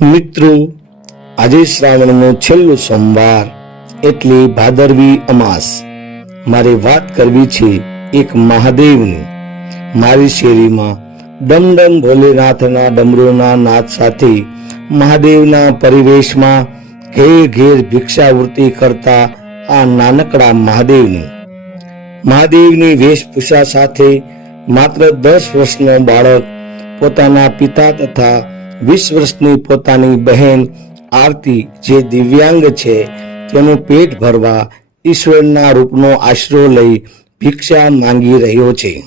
મિત્રો, આજે શ્રાવણનો છેલ્લો સોમવાર, એટલે ભાદરવી અમાસ. મારે વાત કરવી છે એક મહાદેવની. મારી શેરીમાં ડમડમ ભોલેનાથના ડમરોના નાદ સાથે મહાદેવના પરિવેશમાં ઘેર ઘેર ભિક્ષાવૃત્તિ કરતા આ નાનકડા મહાદેવની. મહાદેવની વેશભૂષા સાથે માત્ર દસ વર્ષનો બાળક પોતાના પિતા તથા વીસ વર્ષની પોતાની બહેન આરતી જે દિવ્યાંગ છે, તેનું પેટ ભરવા ઈશ્વરના રૂપનો આશરો લઈ ભિક્ષા માંગી રહ્યો છે.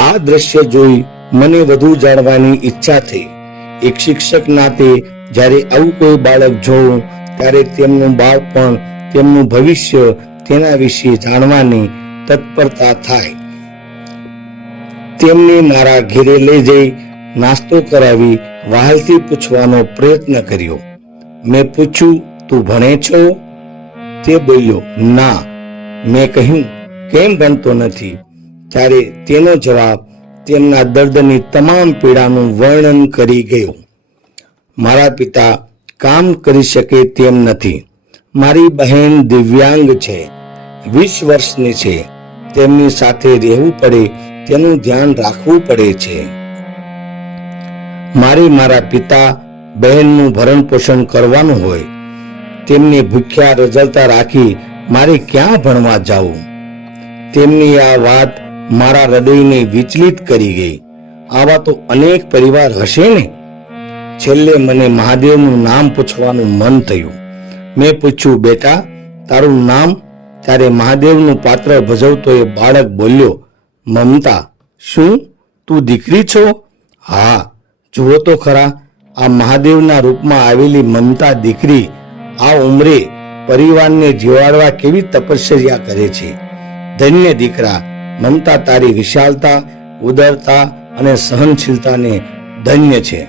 આ દ્રશ્ય જોઈ મને વધુ જાણવાની ઈચ્છા થઈ. એક શિક્ષક નાતે જ્યારે આવું કોઈ બાળક જોઉં, ત્યારે તેમનું બાળપણ, તેમનું ભવિષ્ય તેના વિશે જાણવાની તત્પરતા થાય. તેમને મારા ઘેરે લઈ જઈ નાસ્તો કરાવી વહાલથી પૂછવાનો પ્રયત્ન કર્યો. મેં પૂછ્યું, તું ભણે છો? તે બોલ્યો, ના. મેં કહ્યું, કેમ ભણતો નથી? ત્યારે તેનો જવાબ તેમના દર્દની તમામ પીડાનું વર્ણન કરી ગયો. મારા પિતા કામ કરી શકે તેમ નથી. મારી બહેન દિવ્યાંગ છે, વીસ વર્ષની છે. તેમની સાથે રહેવું પડે, તેનું ધ્યાન રાખવું પડે છે. મારે મારા પિતા બહેનનું ભરણ પોષણ કરવાનું હોય, તેમને ભૂખ્યા રજલતા રાખી મારે ક્યાં ભણવા જાવું તેમની આ વાત મારા હૃદયને વિચલિત કરી ગઈ. આવા તો અનેક પરિવાર હશે ને? છેલ્લે મને મહાદેવનું નામ પૂછવાનું મન થયું. મેં પૂછ્યું, બેટા, તારું નામ? ત્યારે મહાદેવનું પાત્ર ભજવતો એ બાળક બોલ્યો, મમતા, શું? તું દીકરી છો? હા. જુઓ તો ખરા, આ મહાદેવના રૂપમાં આવેલી મમતા દીકરી આ ઉંમરે પરિવારને જીવાડવા કેવી તપશ્ચર્યા કરે છે. ધન્ય દીકરા, મમતા તારી વિશાલતા ઉદરતા અને સહનશીલતાને ધન્ય છે.